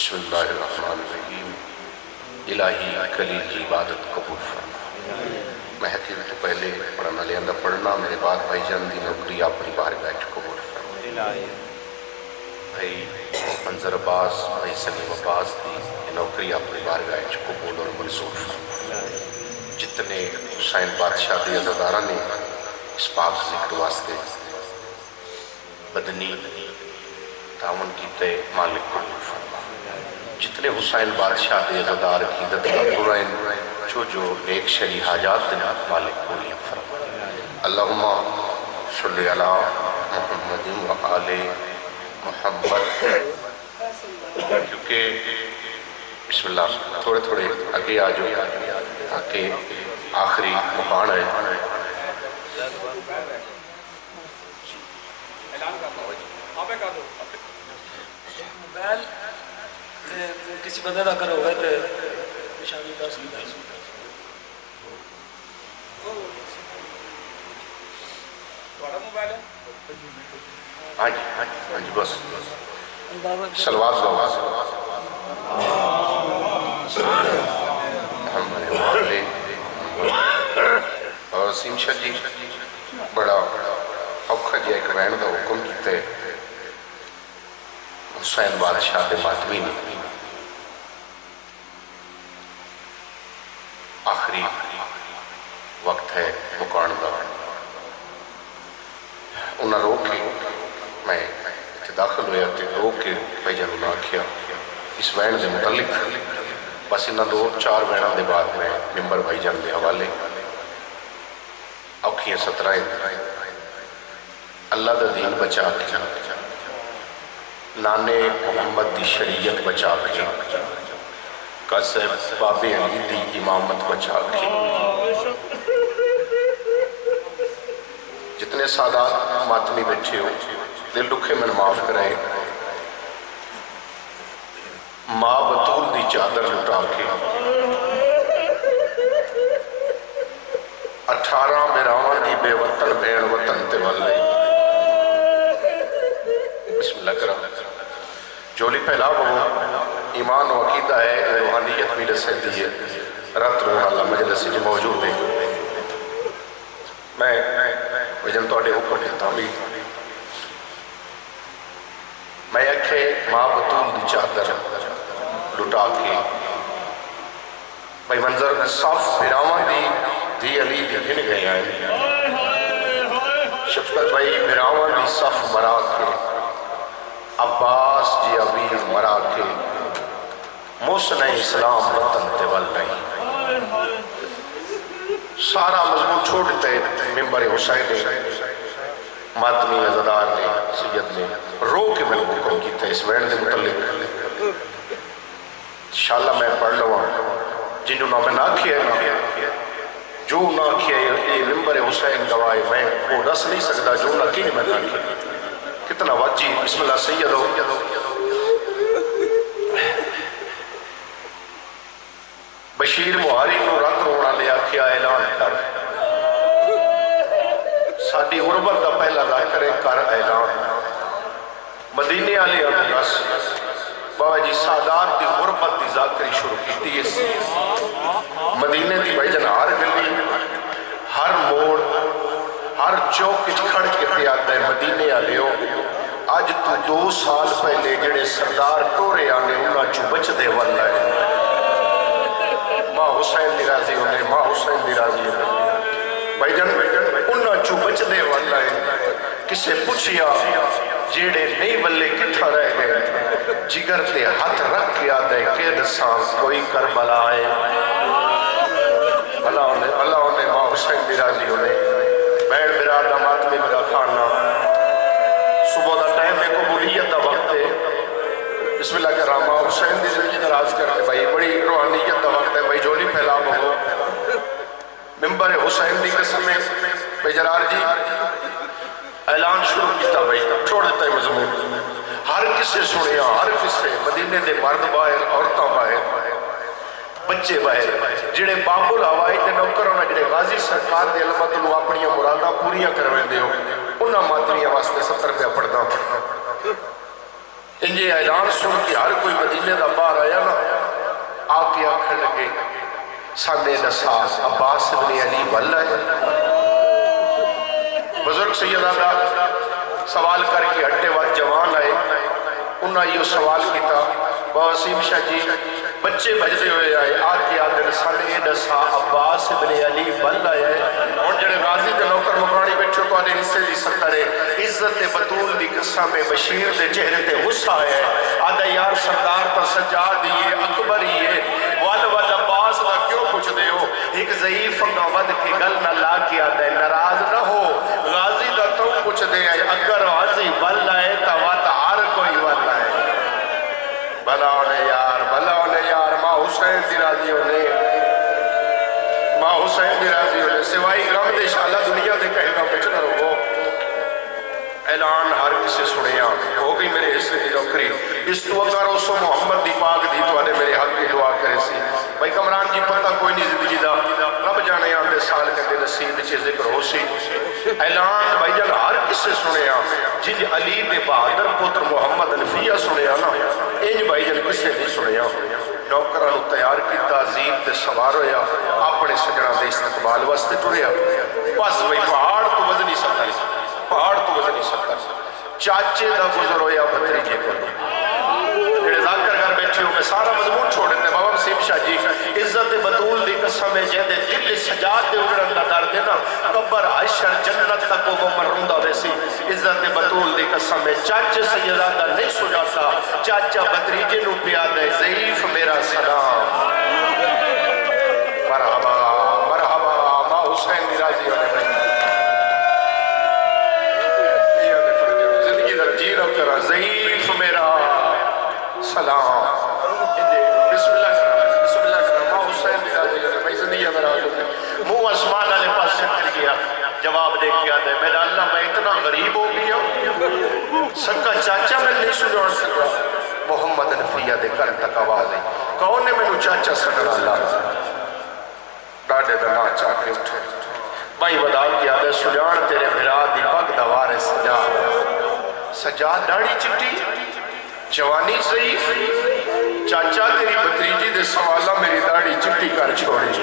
بسم اللہ الرحمن الرحیم۔ الہی کلیل کی عبادت قبول فرما۔ میں حقیقت تو پہلے پڑھنا لے اندر پڑھنا، میرے بعد بھائی جان دی نوکری اپنی بارگاہ وچ قبول فرما۔ بھائی منظر عباس، بھائی سلیم عباس دی نوکری اپنی بارگاہ وچ قبول اور منظور فرما۔ جتنے حسین بادشاہ دے عزاداراں نے اس پاک ذکر واسطے بدنی تعاون کیتے، مالک قبول فرما۔ جتنے حسین بادشاہ دے عزادار عقیدت قرآن جو نیک شرعی حاجات دن مالک پوری فرما۔ اللہم صلی علی محمد و آل محمد۔ کیونکہ بسم اللہ تھوڑے تھوڑے آگے آ جاؤ تاکہ آخری مقام ہے۔ کسی بندے نہ کرو گے تو نشانی کا سکتا ہے۔ ہاں جی بس سلوات سلوات اور وسیم شاہ جی بڑا اوکھا جی ایک رہن دا حکم کیتے حسین بادشاہ دے ماتمی نے آخری وقت ہے مکان دا، انہاں رو کے میں داخل ہویا تے رو کے بھائی جان نے آکھیا اس وین دے متعلق بس انہاں دو چار ویناں دے بعد میں ممبر بھائی جان دے حوالے اوکھیاں سترائیں اللہ دا دین بچا کے نانے محمد دی شریعت بچا کے قصب باب علی دی امامت بچا کے جتنے سادات ماتمی بیٹھے ہو دل دکھے میں معاف کرائے، ماں بطول دی چادر لٹا کے 18 بیراواں دی بے وطن بین وطن تے والے بسم اللہ کرم جولی پہلا وہ ایمان و عقیدہ ہے، روحانیت بھی رسے دیئے رت روح اللہ مجلس جو موجود ہے۔ میں وجن تو اڈے حکم دیتا بھی میں اکھے ماں بطول دی چادر لٹا کے بھائی منظر صاف بیراواں دی علی دی گھن گئے آئے شفقت بھائی بیراواں دی صف مرا کے عباس جی ابیر مرا کے محسن اسلام وطن تے ول نہیں سارا مضمون چھوڑ دیتے ممبر حسین نے ماتمی عزادار نے سید نے رو کے میں حکم کیتا اس وین دے متعلق انشاءاللہ میں پڑھ لوں جنہوں نے میں نہ کیا جو نہ کیا یہ ممبر حسین گواہ میں وہ رس نہیں سکتا جو نہ کی میں نہ کیا کتنا واجی بسم اللہ سید ہو بشیر بہاری کو رات رونا لیا کیا اعلان کر ساڑھی غربت کا پہلا ذاکر کر اعلان مدینے آلے اندرس بابا جی سادات دی غربت دی ذاکری شروع کی تھی مدینے دی بھائی جن ہر گلی ہر موڑ ہر چوک کچھ کھڑ کے پیاد ہے مدینے آلے ہو آج تو 2 سال پہلے جڑے سردار ٹورے آنے انہاں چو بچ دے والا ہے ماں حسین دی راضی ہونے ماں حسین دی راضی ہونے بھائی جان انہاں چو بچ دے والا ہے کسے پوچھیا جیڑے نہیں بلے کتھا رہ گئے جگر تے ہاتھ رکھ کے آدھے کہ دسان کوئی کربلا آئے اللہ ہونے ماں حسین دی راضی ہونے بہن میرا دامات میں میرا خانہ صبح دا ٹائم میں قبولیت دا وقت ہے بسم اللہ کر رہا ماں حسین دی زندگی دراز کرنے بھائی بڑی روحانیت دا وقت ہے بھائی جولی پھیلا بہو ممبر حسین دی قسم میں بھائی جرار جی اعلان شروع کیتا بھائی چھوڑ دیتا ہے مضمون ہر کسے سنیا ہر کسے مدینے دے مرد باہر عورتاں باہر بچے باہر جڑے باب الہوائی دے نوکر ہونا جڑے غازی سرکار دے علمت لو اپنی مرادہ پوریاں کرویں دے ہو انہاں ماتریاں واسطے 70 روپیہ پڑھتا انجے اعلان سن کے ہر کوئی مدینے دا باہر آیا نا آ کے آکھن لگے سانے دسا عباس ابن علی واللہ ہے بزرگ سیدہ دا سوال کر کے ہٹے وقت جوان آئے انہاں یہ سوال کیتا وسیم شاہ جی بچے بجدے ہوئے آئے آکے آدھر سانے دسا عباس ابن علی واللہ ہے اور جڑے غازی دے نوکر مکرانی بیٹھو تو آنے حصے دی سترے عزت بطول دی قسم بشیر دے چہرے تے غصہ ہے آدھا یار سردار تا سجا دیئے اکبر ہی ہے وال عباس دا کیوں کچھ دے ہو ایک ضعیف ود کی گل نہ لا کے آدھا ہے ناراض نہ ہو غازی دا تو کچھ دے ہے اگر غازی واللہ ہے تا واتا ہر کوئی واللہ ہے بلا انہیں یار ماں حسین دی راضی ہونے ماں حسین دی راضی ہونے سوائی غم دے شالہ دنیا دے کہنا بچنا رہو اعلان ہر کسے سنیا ہو گئی میرے حصے کی نوکری اس تو اگر اسو محمد دی پاک دی تو آنے میرے حق کی دعا کرے سی بھائی کمران جی پتہ کوئی نہیں زندگی دا رب جانے آندے سال کہتے نصیب چے ذکر ہو سی اعلان بھائی جان ہر کسے سنیا جن علی دے بہادر پتر محمد الفیہ سنیا نا انج بھائی جان کسے نہیں سنیا نوکرانو تیار کی تعظیم تے سوار ہویا اپنے سجنہ دے استقبال واسطے ٹریا بس بھائی پہاڑ تو وزنی سکتا پہاڑ تو وزنی سکتا چاچے دا گزر ہویا بھتریجے کو جڑے ذاکر گھر بیٹھے ہو میں سارا مضمون چھوڑ دیتے بابا وسیم شاہ جی عزت بطول دی قسم ہے جہدے دل سجاد دے اجڑن دا در دینا قبر حشر جنت تک وہ مرندہ ویسی عزت بطول دی قسم ہے چاچے سیدادہ نہیں سجاتا چاچا بھتریجے نو پیاد ہے ضعیف میرا سلام مرحبا مرحبا ماں حسین دی راضی ہونے میں ضعیف میرا سلام بسم اللہ کرام ماں حسین دی راضی ہونے میں زندگی میرا منہ آسمان آلے پاس سے کر گیا جواب دیکھ کے آدھے میرا اللہ میں اتنا غریب ہو گیا سکا چاچا میں نہیں سنوڑ سکا محمد الفیہ دے کر تک آواز ہے کون نے میں نو چاچا سننا اللہ ڈاڑے دنا چاہ کے اٹھے بھائی بدا کیا دے سجان تیرے بھرا دی پاک دوارے سجاد ڈاڑی چٹی جوانی ضعیف چاچا تیری بتریجی دے سوالہ میری داڑی چٹی کر چھوڑی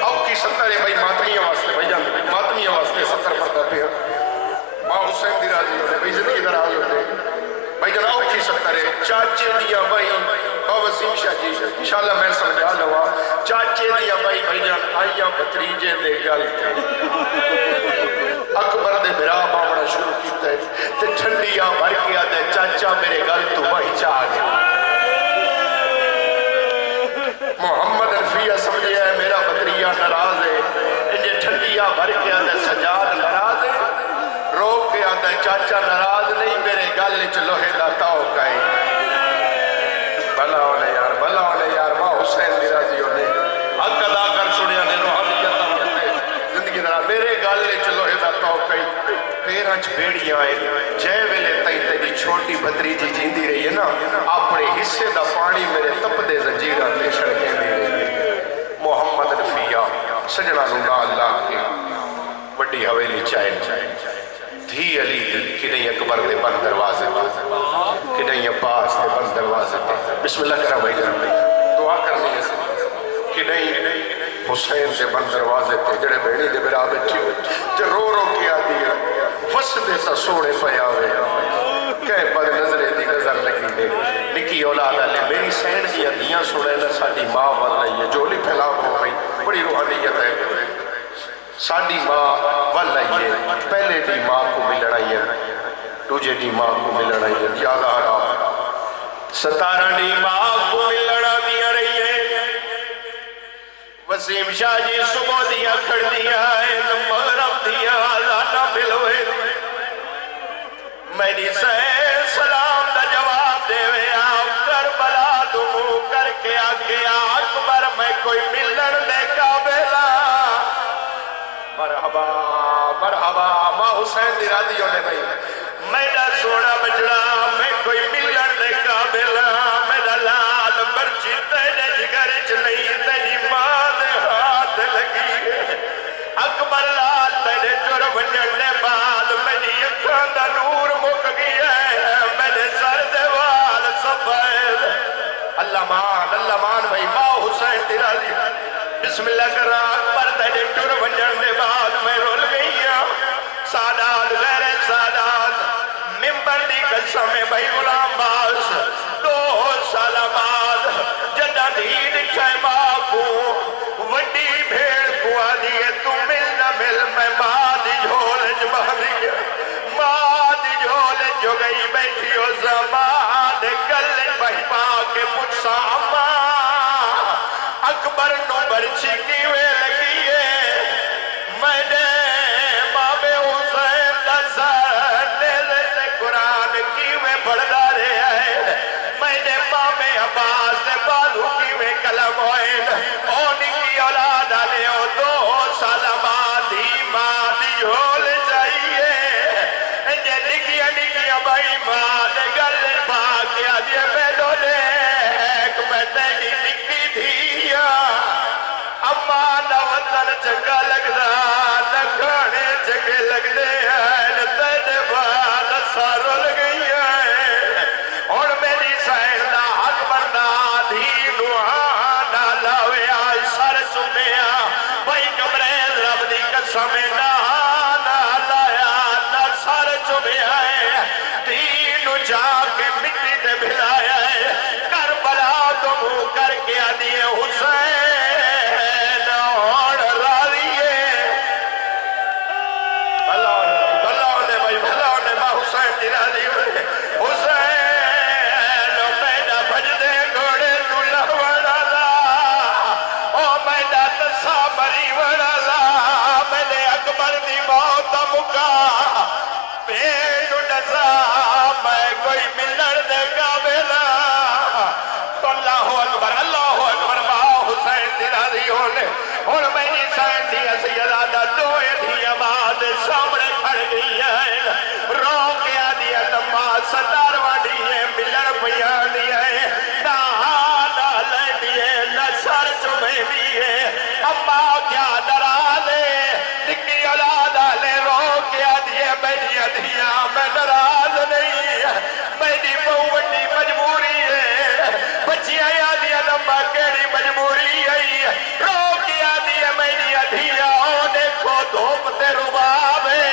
اب کی ستر ہے بھائی ماتمی آواستے بھائی جان ماتمی آواستے ستر پردہ پہ ماں حسین دی راضی ہوتے بھائی زندگی در آج ہوتے بھائی جان اب کی ستر ہے چاچے دیا بھائی وسیم شاہ جی انشاءاللہ میں سمجھا لوا چاچے دیا بھائی جان آئیا بتریجے دے گل اکبر دے بھرا باوڑا شروع کیتا ہے تے ٹھنڈیا بھر کے آدھے چاچا میرے گل تو بھائی چاہ گیا محمد الفیہ سمجھے ہے میرا بطریہ ناراض ہے انجھے ٹھنڈیا بھر کے آدھے سجاد ناراض ہے رو کے آدھے چاچا ناراض نہیں میرے گل چلوہے داتاؤ کہیں بھلا ہونے یار ماں حسین دی راضی ہونے حق ادا کر چھوڑیا نے روحانیت ہوتے زندگی درہ میرے گل چلوہے داتاؤ کہیں پیرانچ بیڑیاں آئے جے ویلے تائی تیری چھوٹی بتریجی جیندی رہی ہے نا اپنے حصے دا پانی میرے تپ دے زنجیرہ تے شڑکیں دے رہی ہے محمد الفیہ سجنہ نونا اللہ کے بڑی حویلی چاہے دھی علی دل کہ نہیں اکبر دے بند دروازے کہ نہیں عباس دے بند دروازے بسم اللہ کرا بھائی جان دعا کرنی ہے کہ نہیں حسین دے بند دروازے تے جڑے بیڑی دے برا بیٹھی ہوئی جو رو رو کی آتی ہے وسدے سا سوڑے پیا ہوئے کہے پر نظرے دی نظر لگی دے نکی اولاد علی میری سین کی عدیاں سوڑے نہ ساڑی ماں بن رہی ہے جولی پھیلا ہو گئی بڑی روحانیت ہے ساڑی ماں بن رہی ہے پہلے دی ماں کو بھی لڑائی ہے تجھے دی ماں کو بھی لڑائی ہے کیا دارا 17 دی ماں کو بھی لڑا دیا رہی ہے وسیم شاہ جی صبح دیا کھڑ دیا ہے نمبرم دیا آزادہ ملوے میں نے سلام دا جواب دے وے آپ کربلا دمو کر کے آگے اکبر میں کوئی ملن دے قابلہ مرحبا مرحبا ماں حسین دی راضی ہونے بھائی میرا سوڑا بجڑا میں کوئی ملن دے قابلہ میرا لال مرچی تیرے جگر چلی تیری ماں دے ہاتھ لگی اکبر لال تیرے جرم جڑنے بعد میری اکھاں دا نور مک گیا ہے میرے سر بسم اللہ کر رہا اکبر تیرے ٹر بنجن دے بعد میں رول گئی سادات غیر سادات ممبر دی قسم بھائی غلام باز 2 سال بعد جدہ دید چھائے ماں کو وڈی بھیڑ کو آدھی ہے تو مل نہ مل میں ماں دی جھول جبہ دی ماں دی جھول جو گئی بیٹھی ہو زمان گل بھائی ماں کے مجھ ساما اکبر نو برچی کی وے لگی ہے میں نے مامے حسین دسر نیزے سے قرآن کی وے بڑھدا رہے ہیں میں نے مامے عباس سے بازو کی وے کلم ہوئے اونی کی اولاد آلے ہو 2 سال مادی ہول چاہیے انجھے نکیا بھائی ماں نے گل باقی آدھے میں دولے ایک میں تیری نکی دیا اما نہ وطن چنگا لگدا نہ کھانے چنگے لگدے ہیں تیرے بعد سارو لگئی ہے اور میری سائن دا حق بندہ دھی نوہانا لاوے آج سر سمیا بھائی نمریز رب دی قسم نہانا لایا نہ سر سمیا ہے دینو جا کے مٹی دے بھلایا ہے کربلا تو منہ کر کے آدھی حسین اور راضیے بھلا ہونے بھائی بھلا ہونے ماں حسین کی راضی ہوئے حسین میڈا بھج دے گھوڑے دلہ وڑالا او میڈا تسا مری وڑالا میں نے اکبر دی موت مکا پیڑ ڈسا میں کوئی ملر دے گا بیلا تو اللہ اکبر ماں حسین دی راضی ہونے اور میں نے سائن دیا سیدادہ 2 تھی آباد سامنے کھڑ گئی ہے رو کے آدیا نماز ستار واڑی ہے ملر پیا دیا ہے نہ لے دیے نہ سر چمے دیے اما کیا درا دے نکی اولاد آلے رو کے آدیا میری ادھیا میں نراز نہیں میری بہوٹی مجبوری ہے بچیاں آدیا نمبا کیڑی مجبوری ہے رو کے آدیا میری ادھیا دیکھو دھوپ تے رباب ہے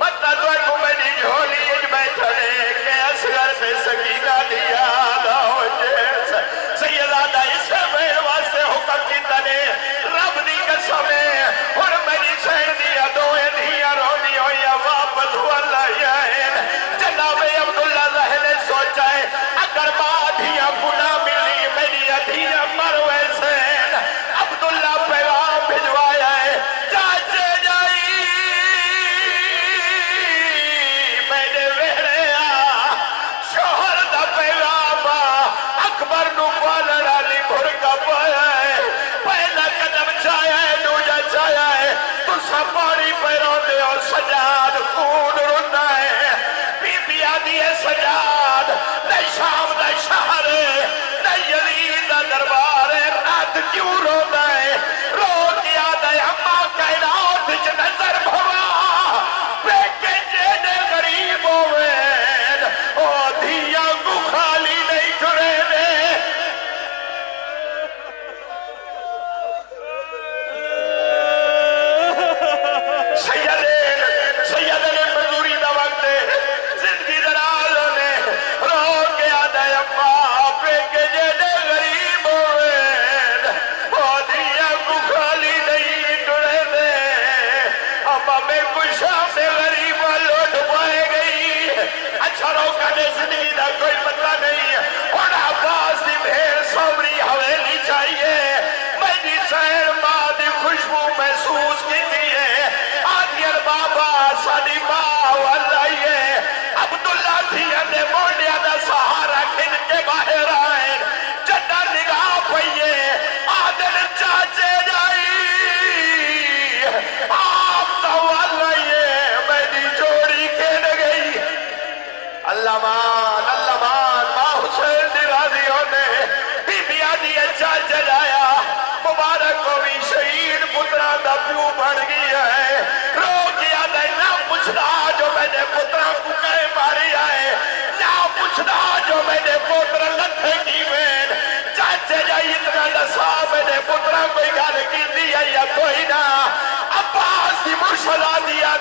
مطلب تو میری جھولی اج بیٹھنے کہ اصغر سے سکینہ دیا داؤ جیس سیدادہ اس میر واسے حکم کی تنے رب دی قسمیں اور میری سین دیا 2 دیا رونی ہوئی واپس ہوا اللہ جناب عبداللہ ذہن نے سوچا ہے اگر ماں دیا گناہ ملی میری ادھیا مروے سین عبداللہ پیغام بھجوایا ہے چاچے جائی میرے ویڑے شوہر دا پیغام اکبر نو پالر علی بھرکا پایا ہے پہلا قدم چایا ہے دوجا چایا ہے تو سپاری پیروں دے اور سجاد خون رنا ہے بی بی آدھی ہے سجاد نہ شام نہ شہر نہ یزید نہ دربار رات کیوں رونا ہے رو کے آدھا ہے اما کائنات وچ نظر بھوا پیکے جینے غریب ہوئے او دھیا کو خالی نہیں چھڑے دے سیدن مزوری دا وقت زندگی دراز ہونے رو کے آدھا ہے اما پیکے جینے غریب ہوئے او دھیا کو خالی نہیں چھڑے دے اما میں کچھ سامنے غریب لوٹ پائے گئی اچھا روکا نے زندگی دا کوئی پتہ نہیں اور عباس دی بھیر سوری حویلی چاہیے میری سہر ماں دی خوشبو محسوس کی دیئے آدھیر بابا ساڑی ماں واللہ عبداللہ دھیا نے موڑیا دا سہارا کھن کے باہر آئے جنہ نگاہ پہیے آدھر چاچے جائی آپ تو واللہ میری جوڑی کھن گئی اللہ مان ماں حسین دی راضی ہونے بی بی آدھی اچھا جلایا مبارک ہوئی شہید پترہ دا پیو بڑھ گیا ہے رو کیا دے نہ پوچھنا جو میں نے پترہ کو کہے ماری آئے نہ پوچھنا جو میں نے پترہ لتھے کی میں چاچے جائی اتنا لسا میں نے پترا کوئی گل کی یا کوئی نہ عباس دی مرشدہ دیا